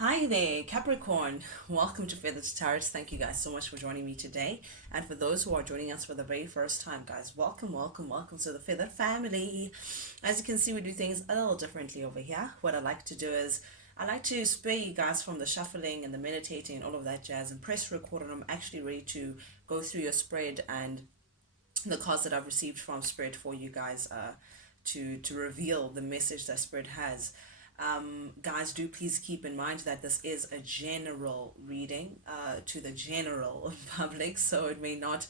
Hi there, Capricorn. Welcome to Feathered Tarot. Thank you guys so much for joining me today. And for those who are joining us for the very first time, guys, welcome, welcome, welcome to the Feathered family. As you can see, we do things a little differently over here. What I like to do is I like to spare you guys from the shuffling and the meditating and all of that jazz and press record, and I'm actually ready to go through your spread and the cards that I've received from Spirit for you guys to reveal the message that Spirit has. Guys, do please keep in mind that this is a general reading to the general public, so it may not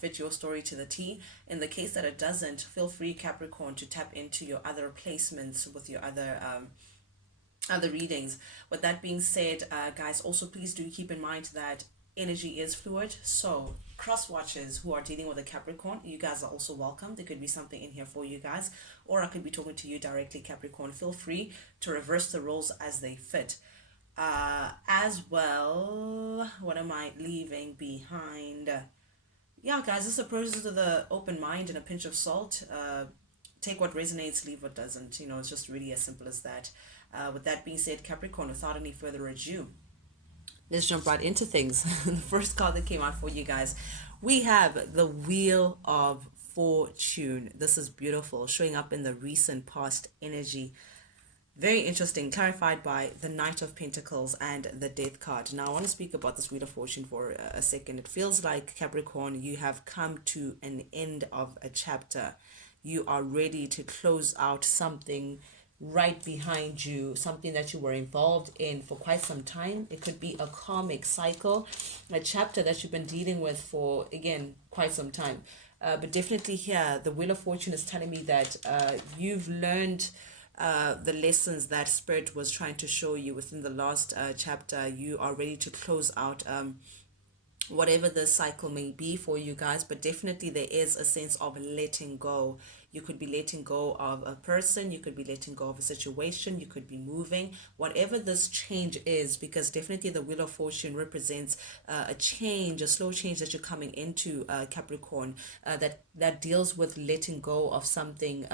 fit your story to the T. In the case that it doesn't, feel free, Capricorn, to tap into your other placements with your other readings. With that being said, guys, also please do keep in mind that energy is fluid. So cross watchers who are dealing with a Capricorn, you guys are also welcome. There could be something in here for you guys, or I could be talking to you directly, Capricorn. Feel free to reverse the roles as they fit. As well, what am I leaving behind? Yeah, guys, it's a process of the open mind and a pinch of salt. Take what resonates, leave what doesn't. It's just really as simple as that. With that being said, Capricorn, without any further ado, let's jump right into things. The first card that came out for you guys, we have the Wheel of Fortune. This is beautiful, showing up in the recent past energy. Very interesting, clarified by the Knight of Pentacles and the Death card. Now, I want to speak about this Wheel of Fortune for a second. It feels like, Capricorn, you have come to an end of a chapter. You are ready to close out something right behind you, something that you were involved in for quite some time. It could be a karmic cycle, a chapter that you've been dealing with for, again, quite some time. But definitely here, the Wheel of Fortune is telling me that you've learned the lessons that Spirit was trying to show you within the last chapter. You are ready to close out whatever the cycle may be for you guys, but definitely there is a sense of letting go. You could be letting go of a person, you could be letting go of a situation, you could be moving, whatever this change is, because definitely the Wheel of Fortune represents a change, a slow change that you're coming into, Capricorn, that deals with letting go of something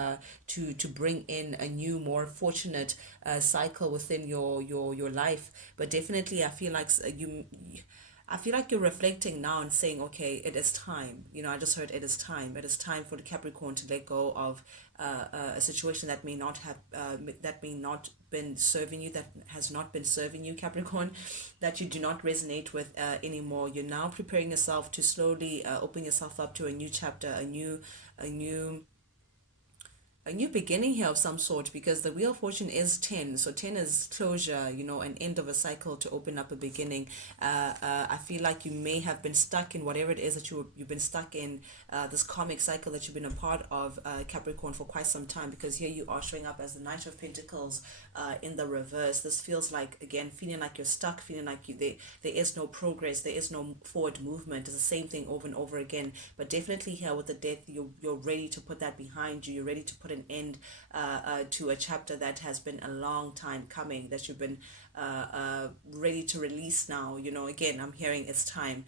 to bring in a new, more fortunate cycle within your life. But definitely I feel like I feel like you're reflecting now and saying, okay, it is time. I just heard it is time. It is time for the Capricorn to let go of a situation that may not have, that may not been serving you, that has not been serving you, Capricorn, that you do not resonate with anymore. You're now preparing yourself to slowly open yourself up to a new chapter, a new beginning here of some sort, because the Wheel of Fortune is 10. So 10 is closure, an end of a cycle to open up a beginning. I feel like you may have been stuck in whatever it is that you've been stuck in, this karmic cycle that you've been a part of, Capricorn, for quite some time, because here you are showing up as the Knight of Pentacles in the reverse. This feels like, again, feeling like you're stuck, feeling like there is no progress, there is no forward movement. It's the same thing over and over again. But definitely here with the Death, you're ready to put that behind you. You're ready to put an end to a chapter that has been a long time coming, that you've been ready to release now. Again, I'm hearing it's time.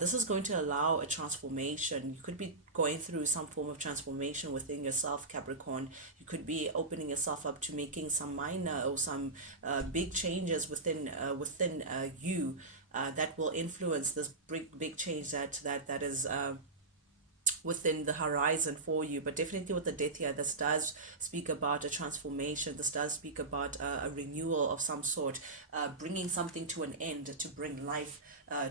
This is going to allow a transformation. You could be going through some form of transformation within yourself, Capricorn. You could be opening yourself up to making some minor or some big changes within you that will influence this big change that is within the horizon for you. But definitely with the Death here, this does speak about a transformation. This does speak about a renewal of some sort, bringing something to an end, to bring life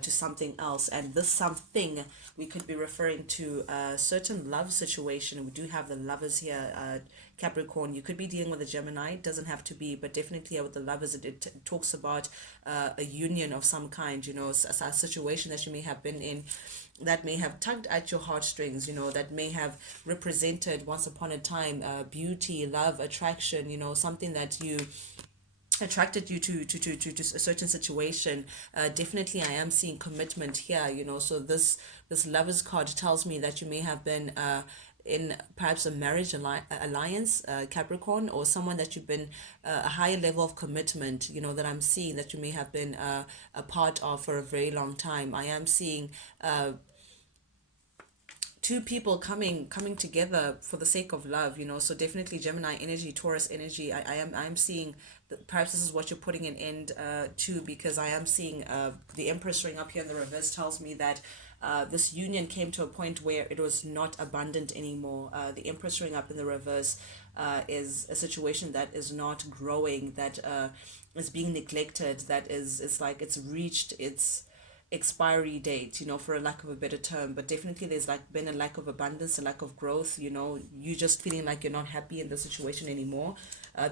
to something else. And this something, we could be referring to a certain love situation. We do have the lovers here, Capricorn. You could be dealing with a Gemini. It doesn't have to be, but definitely with the lovers, it talks about a union of some kind, a situation that you may have been in that may have tugged at your heartstrings, that may have represented once upon a time beauty, love, attraction, something that you attracted you to a certain situation. Definitely I am seeing commitment here, so this Lovers card tells me that you may have been in perhaps a marriage alliance, Capricorn, or someone that you've been a higher level of commitment, that I'm seeing that you may have been a part of for a very long time. I am seeing two people coming together for the sake of love, so definitely Gemini energy, Taurus energy. I am seeing that perhaps this is what you're putting an end to, because I am seeing the Empress ring up here in the reverse tells me that this union came to a point where it was not abundant anymore. The Empress ring up in the reverse is a situation that is not growing, that is being neglected, that is, it's like it's reached its expiry date, for a lack of a better term. But definitely there's like been a lack of abundance, a lack of growth, you just feeling like you're not happy in the situation anymore,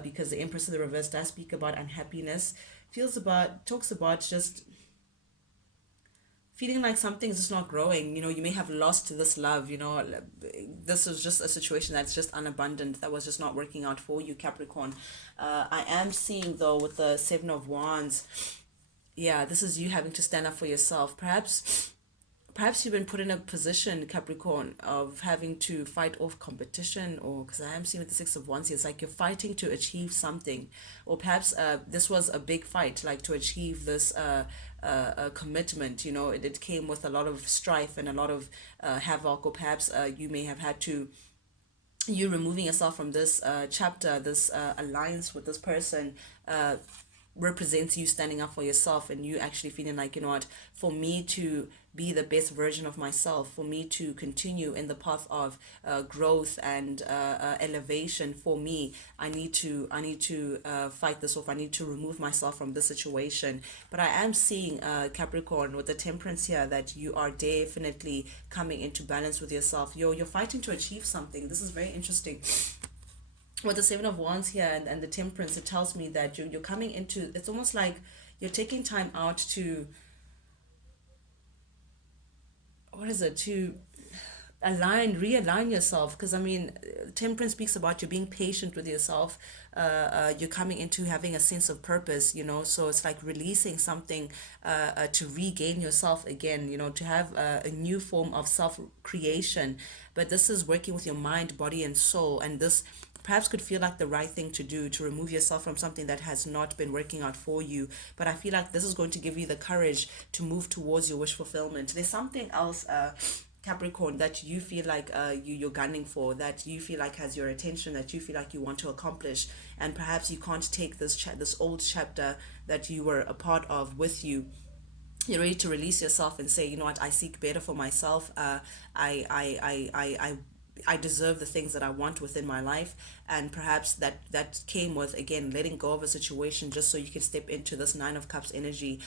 because the Empress in the reverse does speak about unhappiness, talks about just feeling like something's just not growing. You may have lost this love. This is just a situation that's just unabundant, that was just not working out for you, Capricorn. I am seeing though with the Seven of Wands, yeah, this is you having to stand up for yourself. Perhaps you've been put in a position, Capricorn, of having to fight off competition, or because I am seeing with the Six of Wands here, it's like you're fighting to achieve something, or perhaps this was a big fight, like to achieve this commitment. It came with a lot of strife and a lot of havoc, or perhaps you may have had to, you removing yourself from this chapter, this alliance with this person, represents you standing up for yourself, and you actually feeling like, what, for me to be the best version of myself, for me to continue in the path of growth and elevation, for me, I need to fight this off. I need to remove myself from this situation. But I am seeing Capricorn with the Temperance here, that you are definitely coming into balance with yourself. You're fighting to achieve something. This is very interesting. With the Seven of Wands here and the Temperance, it tells me that you're coming into, it's almost like you're taking time out to, to realign yourself. Because Temperance speaks about you being patient with yourself. You're coming into having a sense of purpose, so it's like releasing something to regain yourself again, to have a new form of self-creation. But this is working with your mind, body, and soul, and this perhaps could feel like the right thing to do, to remove yourself from something that has not been working out for you. But I feel like this is going to give you the courage to move towards your wish fulfillment. There's something else, Capricorn, that you feel like you're gunning for, that you feel like has your attention, that you feel like you want to accomplish, and perhaps you can't take this old chapter that you were a part of with you. You're ready to release yourself and say, what, I seek better for myself. I deserve the things that I want within my life. And perhaps that came with, again, letting go of a situation just so you can step into this Nine of Cups energy,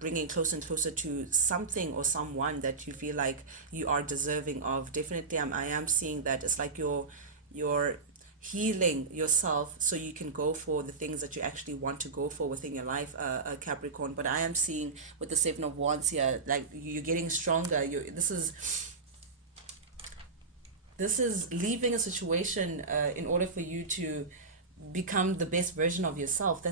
bringing closer and closer to something or someone that you feel like you are deserving of. Definitely, I am seeing that it's like you're healing yourself so you can go for the things that you actually want to go for within your life, Capricorn. But I am seeing with the Seven of Wands here, like you're getting stronger. This is leaving a situation in order for you to become the best version of yourself.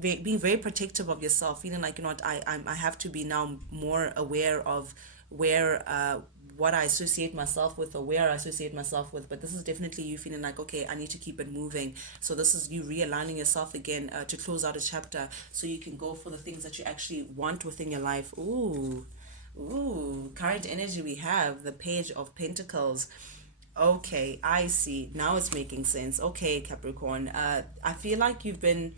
Being very protective of yourself, feeling like, I have to be now more aware of where what I associate myself with, or where I associate myself with. But this is definitely you feeling like, okay, I need to keep it moving. So this is you realigning yourself again to close out a chapter so you can go for the things that you actually want within your life. Ooh, current energy, we have the Page of Pentacles. Okay, I see. Now it's making sense. Okay, Capricorn. I feel like you've been,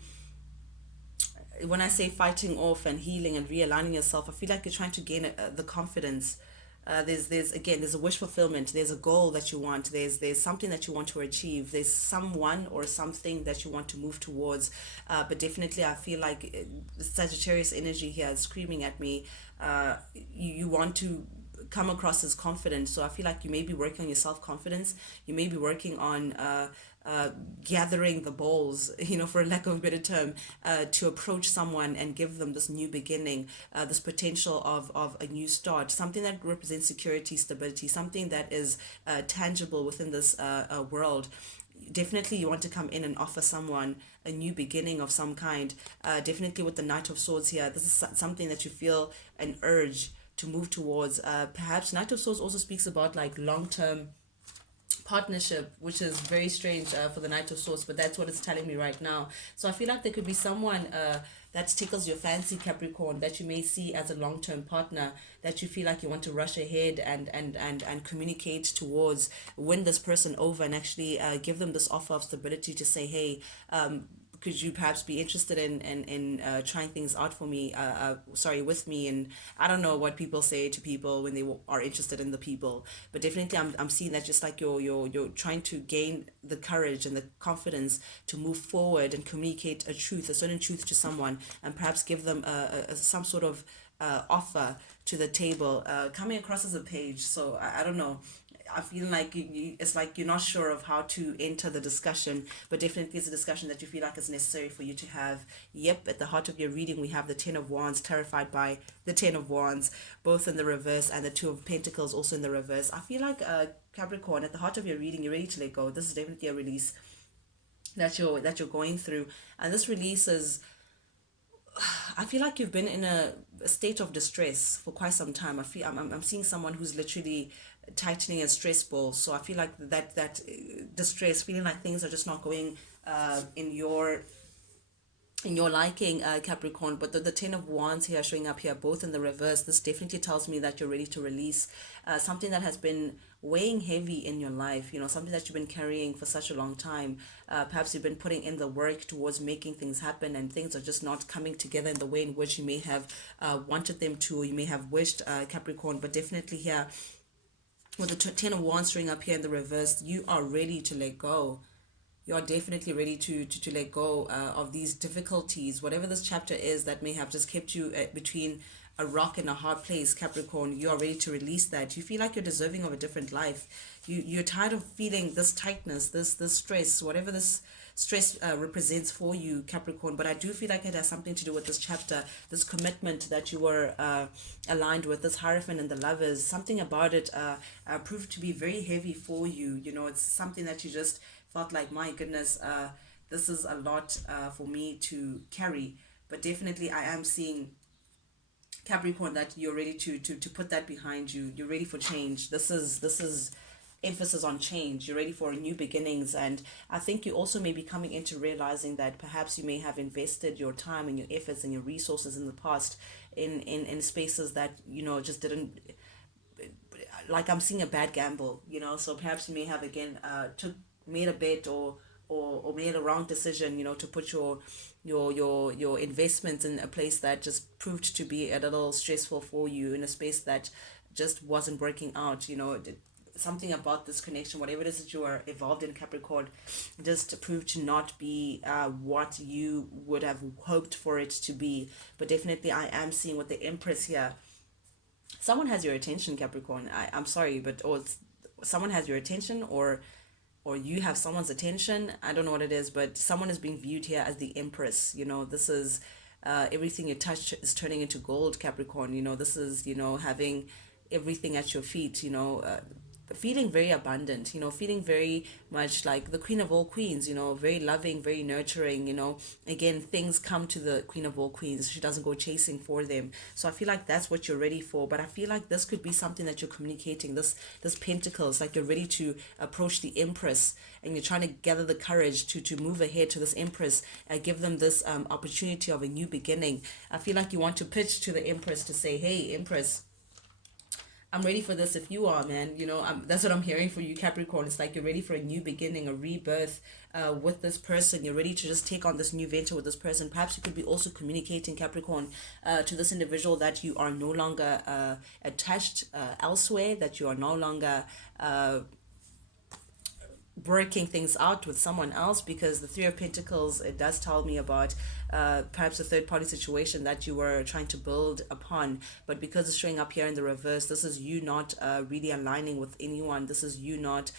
when I say fighting off and healing and realigning yourself, I feel like you're trying to gain the confidence. There's a wish fulfillment. There's a goal that you want. There's something that you want to achieve. There's someone or something that you want to move towards. But definitely, I feel like Sagittarius energy here is screaming at me. You want to come across as confident. So I feel like you may be working on your self-confidence. You may be working on gathering the balls, for lack of a better term, to approach someone and give them this new beginning, this potential of a new start, something that represents security, stability, something that is tangible within this world. Definitely you want to come in and offer someone a new beginning of some kind. Definitely with the Knight of Swords here, this is something that you feel an urge to move towards. Perhaps Knight of Swords also speaks about like long-term partnership, which is very strange for the Knight of Swords, but that's what it's telling me right now. So I feel like there could be someone that tickles your fancy, Capricorn, that you may see as a long-term partner, that you feel like you want to rush ahead and communicate towards, win this person over, and actually give them this offer of stability to say, hey, could you perhaps be interested in trying things out for me, with me? And I don't know what people say to people when they are interested in the people, but definitely I'm seeing that just like you're trying to gain the courage and the confidence to move forward and communicate a certain truth to someone, and perhaps give them some sort of offer to the table, coming across as a page. So I don't know, I feel like it's like you're not sure of how to enter the discussion, but definitely it's a discussion that you feel like is necessary for you to have. Yep, at the heart of your reading, we have the Ten of Wands, terrified by the Ten of Wands, both in the reverse, and the Two of Pentacles also in the reverse. I feel like Capricorn, at the heart of your reading, you're ready to let go. This is definitely a release that you're going through, and this release is, I feel like you've been in a state of distress for quite some time. I'm seeing someone who's literally tightening a stress ball. So I feel like that distress, feeling like things are just not going in your liking, Capricorn. But the Ten of Wands here showing up here, both in the reverse, this definitely tells me that you're ready to release something that has been weighing heavy in your life, something that you've been carrying for such a long time. Perhaps you've been putting in the work towards making things happen, and things are just not coming together in the way in which you may have wanted them to, or you may have wished, Capricorn. But definitely here, with the Ten of Wands showing up here in the reverse, you are ready to let go. You are definitely ready to let go of these difficulties, whatever this chapter is that may have just kept you between a rock and a hard place, Capricorn. You are ready to release that. You feel like you're deserving of a different life. You're tired of feeling this tightness, this stress, whatever this stress represents for you, Capricorn. But I do feel like it has something to do with this chapter, this commitment that you were aligned with, this Hierophant and the Lovers. Something about it proved to be very heavy for you. It's something that you just felt like, my goodness, this is a lot for me to carry. But definitely I am seeing, Capricorn, that you're ready to put that behind you. You're ready for change. This is emphasis on change. You're ready for new beginnings, and I think you also may be coming into realizing that perhaps you may have invested your time and your efforts and your resources in the past in spaces that just didn't, like, I'm seeing a bad gamble. So perhaps you may have again made a bet or made a wrong decision, to put your investments in a place that just proved to be a little stressful for you, in a space that just wasn't working out. Something about this connection, whatever it is that you are involved in, Capricorn, just proved to not be what you would have hoped for it to be. But definitely I am seeing with the Empress here, someone has your attention, Capricorn. I'm sorry, but someone has your attention, or you have someone's attention. I don't know what it is, but someone is being viewed here as the Empress. This is everything you touch is turning into gold, Capricorn. This is having everything at your feet. Feeling very abundant, feeling very much like the Queen of all Queens, very loving, very nurturing. Again, things come to the Queen of all Queens. She doesn't go chasing for them. So I feel like that's what you're ready for. But I feel like this could be something that you're communicating, this Pentacles, like you're ready to approach the Empress, and you're trying to gather the courage to move ahead to this Empress, give them this opportunity of a new beginning. I feel like you want to pitch to the Empress to say, hey, Empress, I'm ready for this if you are, man. That's what I'm hearing for you, Capricorn. It's like you're ready for a new beginning, a rebirth with this person. You're ready to just take on this new venture with this person. Perhaps you could be also communicating, Capricorn, to this individual that you are no longer attached elsewhere, that you are no longer working things out with someone else, because the Three of Pentacles, it does tell me about perhaps a third party situation that you were trying to build upon. But because it's showing up here in the reverse, this is you not really aligning with anyone. This is you not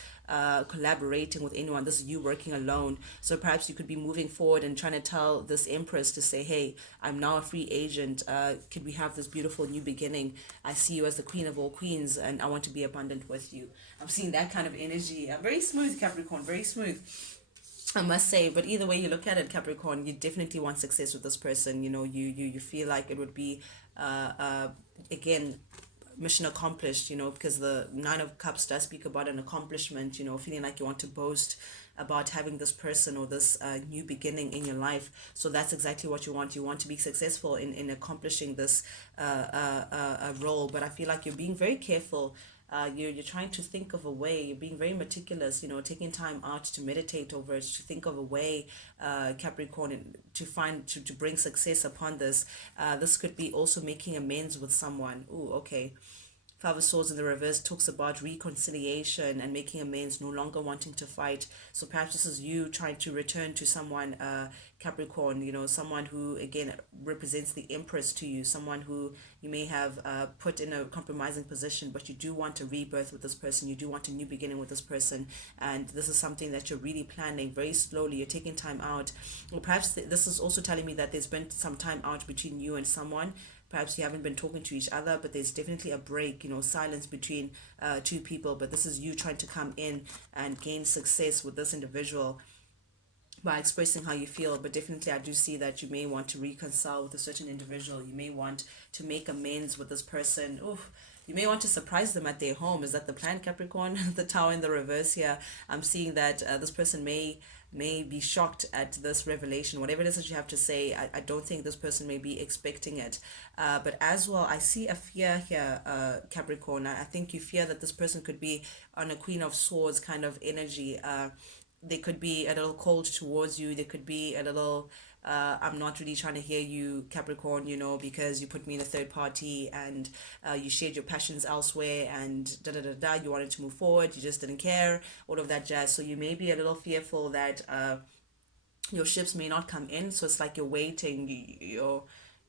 collaborating with anyone. This is you working alone. So perhaps you could be moving forward and trying to tell this Empress to say, hey, I'm now a free agent. Could we have this beautiful new beginning? I see you as the Queen of all Queens, and I want to be abundant with you. I'm seeing that kind of energy. Very smooth, Capricorn, very smooth, I must say. But either way you look at it, Capricorn, you definitely want success with this person. You feel like it would be again mission accomplished, because the Nine of Cups does speak about an accomplishment, feeling like you want to boast about having this person or this new beginning in your life. So that's exactly what you want. You want to be successful in accomplishing this role. But I feel like you're being very careful. You're trying to think of a way. You're being very meticulous, taking time out to meditate over it, to think of a way, Capricorn, to to bring success upon this. This could be also making amends with someone. Ooh, okay. Five of Swords in the reverse talks about reconciliation and making amends, no longer wanting to fight. So perhaps this is you trying to return to someone, Capricorn, someone who, again, represents the Empress to you, someone who you may have put in a compromising position, but you do want a rebirth with this person. You do want a new beginning with this person. And this is something that you're really planning very slowly. You're taking time out. Or perhaps this is also telling me that there's been some time out between you and someone. Perhaps you haven't been talking to each other, but there's definitely a break, silence between two people. But this is you trying to come in and gain success with this individual by expressing how you feel. But definitely I do see that you may want to reconcile with a certain individual. You may want to make amends with this person. Oof. You may want to surprise them at their home. Is that the plan, Capricorn? The Tower in the reverse here. I'm seeing that this person may be shocked at this revelation. Whatever it is that you have to say, I don't think this person may be expecting it. But as well, I see a fear here, Capricorn. I think you fear that this person could be on a Queen of Swords kind of energy. They could be a little cold towards you. They could be a little, I'm not really trying to hear you, Capricorn, because you put me in a third party, and you shared your passions elsewhere, and da da da da. You wanted to move forward. You just didn't care. All of that jazz. So you may be a little fearful that your ships may not come in. So it's like you're waiting.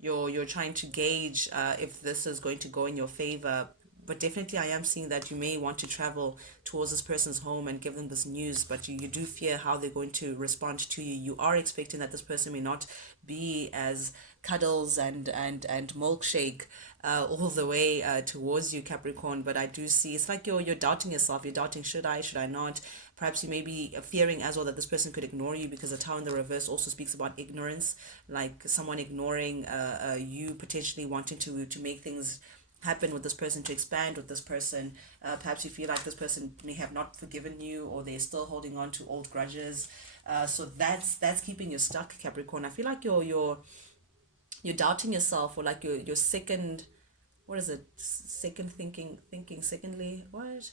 You're trying to gauge if this is going to go in your favor. But definitely I am seeing that you may want to travel towards this person's home and give them this news, but you do fear how they're going to respond to you. You are expecting that this person may not be as cuddles and milkshake all the way towards you, Capricorn. But I do see it's like you're doubting yourself. You're doubting, should I not? Perhaps you may be fearing as well that this person could ignore you, because the Tower in the reverse also speaks about ignorance, like someone ignoring you, potentially wanting to make things happen with this person, to expand with this person. Perhaps you feel like this person may have not forgiven you, or they're still holding on to old grudges. So that's keeping you stuck, Capricorn. I feel like you're doubting yourself, or like your second, what is it, second thinking secondly, what?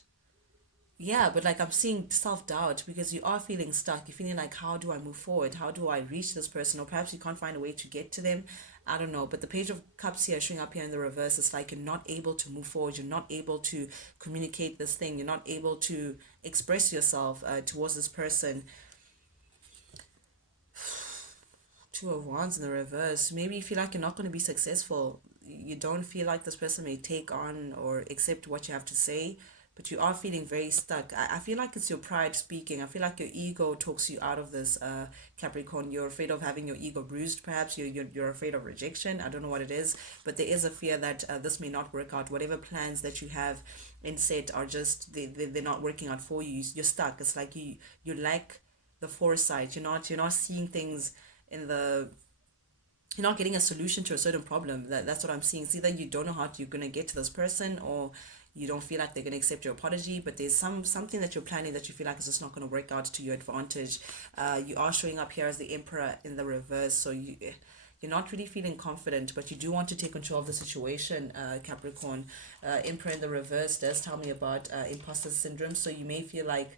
Yeah, but like I'm seeing self-doubt, because you are feeling stuck. You're feeling like, how do I move forward? How do I reach this person? Or perhaps you can't find a way to get to them. I don't know. But the Page of Cups here showing up here in the reverse, it's like you're not able to move forward. You're not able to communicate this thing. You're not able to express yourself towards this person. Two of Wands in the reverse. Maybe you feel like you're not going to be successful. You don't feel like this person may take on or accept what you have to say, but you are feeling very stuck. I feel like it's your pride speaking. I feel like your ego talks you out of this, Capricorn. You're afraid of having your ego bruised, perhaps. You're afraid of rejection. I don't know what it is, but there is a fear that this may not work out. Whatever plans that you have in set are just, they're not working out for you. You're stuck. It's like you lack the foresight. You're not seeing things in the, you're not getting a solution to a certain problem. That's what I'm seeing. It's either you don't know how you're going to get to this person, or you don't feel like they're going to accept your apology, but there's something that you're planning that you feel like is just not going to work out to your advantage. You are showing up here as the Emperor in the reverse, so you're not really feeling confident, but you do want to take control of the situation, Capricorn. Emperor in the reverse does tell me about imposter syndrome, so you may feel like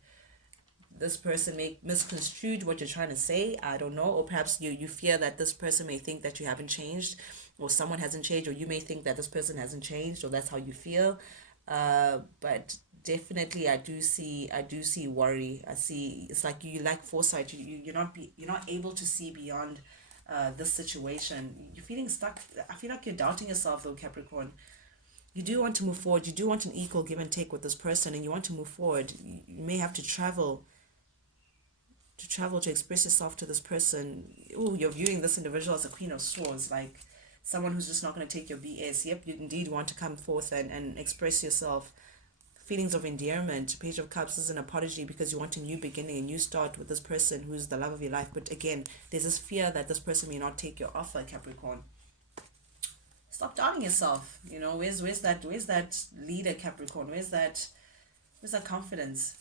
this person may misconstrued what you're trying to say. I don't know. Or perhaps you fear that this person may think that you haven't changed, or someone hasn't changed, or you may think that this person hasn't changed, or that's how you feel. But definitely I do see worry. I see it's like you lack foresight. You're not able to see beyond this situation. You're feeling stuck. I feel like you're doubting yourself though, Capricorn. You do want to move forward. You do want an equal give and take with this person, and you want to move forward. You may have to travel to express yourself to this person. Oh, you're viewing this individual as a Queen of Swords, like someone who's just not going to take your BS. Yep, you indeed want to come forth and express yourself. Feelings of endearment. Page of Cups is an apology because you want a new beginning, a new start with this person who's the love of your life. But again, there's this fear that this person may not take your offer, Capricorn. stop doubting yourself. You know, where's that leader, Capricorn? Where's that confidence?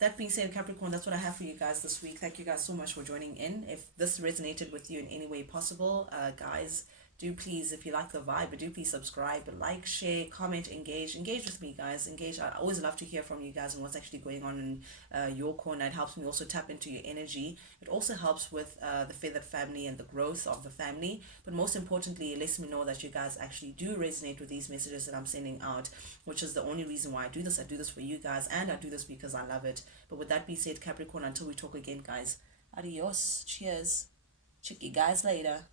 That being said, Capricorn, that's what I have for you guys this week. Thank you guys so much for joining in. If this resonated with you in any way possible, guys, do please, if you like the vibe, do please subscribe, like, share, comment, engage with me, guys. Engage. I always love to hear from you guys and what's actually going on in your corner. It helps me also tap into your energy. It also helps with the feathered family and the growth of the family. But most importantly, it lets me know that you guys actually do resonate with these messages that I'm sending out, which is the only reason why I do this. I do this for you guys, and I do this because I love it. But with that being said, Capricorn, until we talk again, guys, adios, cheers, check you guys later.